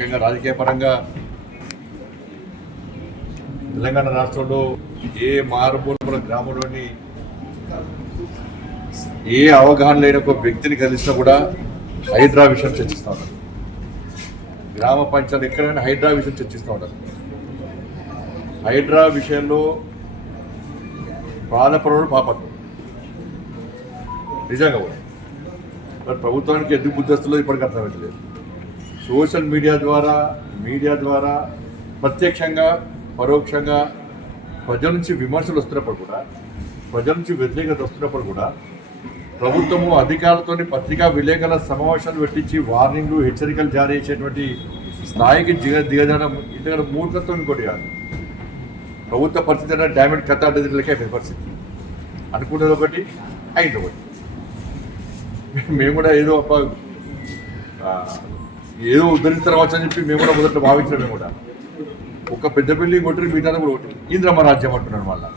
ముఖ్యంగా రాజకీయ పరంగా తెలంగాణ రాష్ట్రంలో ఏ మారుమూల గ్రామంలోని ఏ అవగాహన లేని ఒక వ్యక్తిని కలిసినా కూడా హైడ్రా విషయం చర్చిస్తూ ఉంటారు. గ్రామ పంచాయతీ ఎక్కడైనా హైడ్రా విషయం చర్చిస్తూ ఉంటారు. హైడ్రా విషయంలో బాధపడడం పాపం. నిజంగా కూడా. మరి ప్రభుత్వానికి ఎందుకు బుద్ధి వస్తుందో ఇప్పటికీ అర్థమవుతలేదు సోషల్ మీడియా ద్వారా మీడియా ద్వారా ప్రత్యక్షంగా పరోక్షంగా ప్రజల నుంచి విమర్శలు వస్తున్నప్పుడు కూడా ప్రజల నుంచి వ్యతిరేకత వస్తున్నప్పుడు కూడా ప్రభుత్వము అధికారులతో పత్రికా విలేకరుల సమావేశాలు పెట్టించి వార్నింగ్లు హెచ్చరికలు జారీ చేసేటువంటి స్థాయికి దిగ దిగజాడం ఇంతకంటే మూర్ఖత్వం ఇంకోటి కాదు. ప్రభుత్వ పరిస్థితి అంటే డ్యామేజ్ కథ అంటే పరిస్థితి. అనుకున్నది ఒకటి అయింది ఒకటి. మేము కూడా ఏదో ఒక ఏదో ఉద్ధరిస్తారవచ్చు అని చెప్పి మేము కూడా మొదట భావించాం మేము కూడా. ఒక పెద్ద పెళ్ళి కొట్టి మిగతా కూడా ఒకటి ఇంద్రమ రాజ్యం అంటున్నాడు మళ్ళా.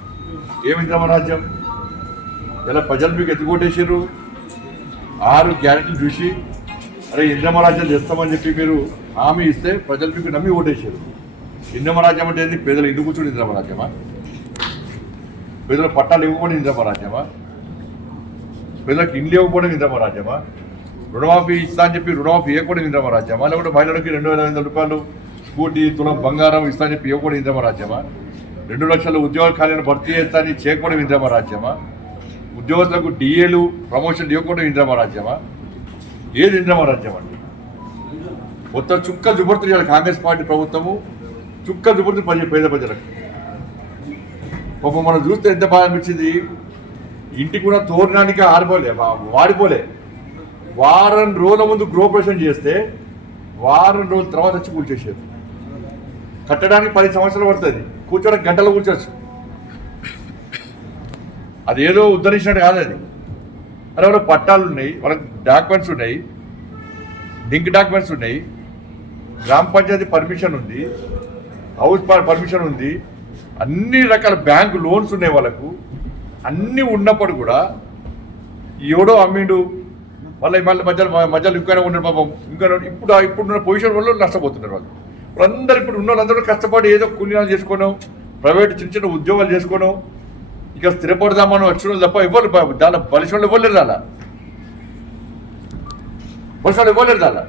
ఏమి ఇంద్రమ రాజ్యం? ఇలా ప్రజలు మీకు ఎత్తుకొట్టేసారు ఆరు గ్యారెంటీలు చూసి అరే ఇంద్రమరాజ్యం చేస్తామని చెప్పి మీరు హామీ ఇస్తే ప్రజలు మీకు నమ్మి ఓటేసారు ఇంద్రమరాజ్యం అంటే ఏంది? పేదలు ఇల్లు కూర్చుని ఇంద్రమరాజ్యమా పేదలు పేదల పట్టాలు ఇవ్వకుండా ఇంద్రమరాజ్యమా పిల్లలకు ఇండ్లు ఇవ్వకపోవడం ఇంద్రమరాజ్యమా రుణమాఫీ ఇస్తా అని చెప్పి రుణమాఫీ ఇవ్వకూడదు ఇంద్రమ రాజ్యమా లేకుంటే మహిళలకి రెండు వేల ఐదు రూపాయలు స్కూటీ తులం బంగారం ఇస్తా అని చెప్పి ఇవ్వకూడదు ఇంద్రమ రాజ్యమా రెండు లక్షల ఉద్యోగ ఖాళీలను భర్తీ చేస్తా అని చేయకూడదు ఇంద్రమ రాజ్యమా ఉద్యోగస్తులకు డిఏలు ప్రమోషన్ ఇవ్వకూడదు ఇంద్రమ రాజ్యమా ఏది ఇంద్రమ రాజ్యం అండి? మొత్తం చుక్క జుబర్తు చేయాలి కాంగ్రెస్ పార్టీ ప్రభుత్వము. చుక్క జుబర్తు పని పేద ప్రజలకు. పాపం మనం చూస్తే ఎంత బాగా అనిపించింది. ఇంటికి కూడా తోరణానికి ఆరిపోలే వాడిపోలే. వారం రోజుల ముందు గృహప్రవేశం చేస్తే వారం రోజుల తర్వాత వచ్చి కూల్చేసేది కట్టడానికి పది సంవత్సరాలు పడుతుంది. కూర్చోడానికి గంటలు కూర్చోవచ్చు. అది ఏదో ఉద్ధరించినట్టు కాదు అది. అరే వాళ్ళ పట్టాలు ఉన్నాయి వాళ్ళకి డాక్యుమెంట్స్ ఉన్నాయి లింక్ డాక్యుమెంట్స్ ఉన్నాయి గ్రామ పంచాయతీ పర్మిషన్ ఉంది హౌస్ పర్మిషన్ ఉంది అన్ని రకాల బ్యాంకు లోన్స్ ఉన్నాయి వాళ్ళకు అన్నీ ఉన్నప్పుడు కూడా ఎవడో అమ్మిండు మళ్ళీ మళ్ళీ మధ్యలో మధ్యలో ఇంకైనా ఉన్నాడు పాపం. ఇంకా ఇప్పుడు ఇప్పుడున్న పొజిషన్ వల్ల నష్టపోతున్నారు వాళ్ళు. ఇప్పుడు అందరు ఇప్పుడు ఉన్న వాళ్ళందరూ కష్టపడి ఏదో కూలీనాలు చేసుకోవడం ప్రైవేట్ చిన్న చిన్న ఉద్యోగాలు చేసుకోవడం ఇక స్థిరపడదామని వచ్చిన తప్ప ఇవ్వరు దాని బలిసిన ఇవ్వలేరు దాని బలిసిన ఇవ్వలేరు దాని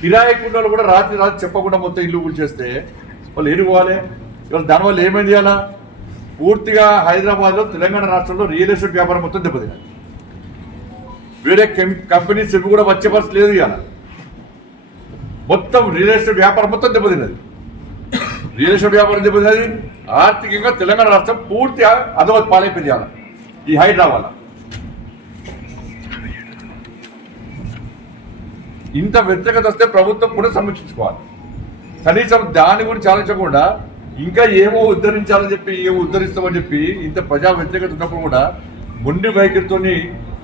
కిరాయికి ఉన్న వాళ్ళు కూడా రాత్రి రాత్రి చెప్పకుండా మొత్తం ఇల్లు కూల్చేస్తే వాళ్ళు ఏడు పోవాలి? ఇవాళ దానివల్ల ఏమైంది అలా పూర్తిగా హైదరాబాద్లో తెలంగాణ రాష్ట్రంలో రియల్ ఎస్టేట్ వ్యాపారం మొత్తం దెబ్బతింది వేరే కంపెనీస్ ఇవి కూడా వచ్చే పరిస్థితి లేదు ఇవాళ మొత్తం రియల్ ఎస్టేట్ వ్యాపారం మొత్తం దెబ్బతిన్నది. రియల్ ఎస్టేట్ వ్యాపారం దెబ్బతిన్నది. ఆర్థికంగా తెలంగాణ రాష్ట్రం పూర్తిగా అదవత్ పాలైపోయింది ఇవాళ ఈ హైదరాబాద్ ఇంత వ్యతిరేకత వస్తే ప్రభుత్వం కూడా సమీక్షించుకోవాలి కనీసం దాని గురించి ఆలోచించకుండా ఇంకా ఏమో ఉద్ధరించాలని చెప్పి ఏమో ఉద్ధరిస్తామని చెప్పి ఇంత ప్రజా వ్యతిరేకత ఉన్నప్పుడు కూడా మొండి వైఖరితోని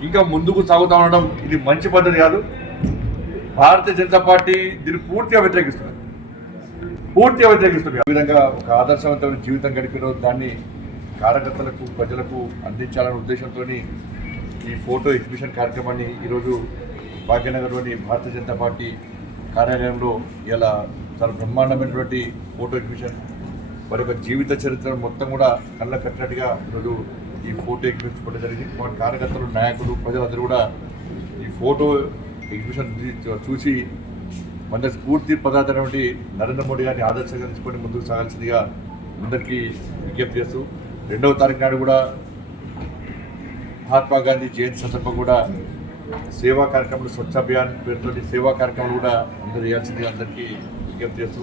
ఇంకా ముందుకు సాగుతా ఉండడం ఇది మంచి పద్ధతి కాదు. భారతీయ జనతా పార్టీ దీన్ని పూర్తిగా వ్యతిరేకిస్తుంది పూర్తిగా వ్యతిరేకిస్తుంది ఆ విధంగా ఒక ఆదర్శవంతమైన జీవితం గడిపిన దాన్ని కార్యకర్తలకు ప్రజలకు అందించాలనే ఉద్దేశంతో ఈ ఫోటో ఎగ్జిబిషన్ కార్యక్రమాన్ని ఈరోజు భాగ్యనగర్లోని భారతీయ జనతా పార్టీ కార్యాలయంలో ఇలా చాలా బ్రహ్మాండమైనటువంటి ఫోటో ఎగ్జిబిషన్ మరి యొక్క జీవిత చరిత్ర మొత్తం కూడా కళ్ళ కట్టినట్టుగా ఈరోజు ఈ ఫోటో ఎగ్జిబిషన్ జరిగింది. మా కార్యకర్తలు నాయకులు ప్రజలందరూ కూడా ఈ ఫోటో ఎగ్జిబిషన్ చూసి మన స్ఫూర్తి పదార్థమైనటువంటి నరేంద్ర మోడీ గారిని ఆదర్శంగా తీసుకొని ముందుకు సాగాల్సిందిగా అందరికీ విజ్ఞప్తి చేస్తూ రెండవ తారీఖు నాడు కూడా మహాత్మా గాంధీ జయంతి సందర్భం కూడా సేవా కార్యక్రమాలు స్వచ్ఛ అభియాన్ పేరుతో సేవా కార్యక్రమాలు కూడా అందరూ చేయాల్సిందిగా అందరికీ విజ్ఞప్తి చేస్తూ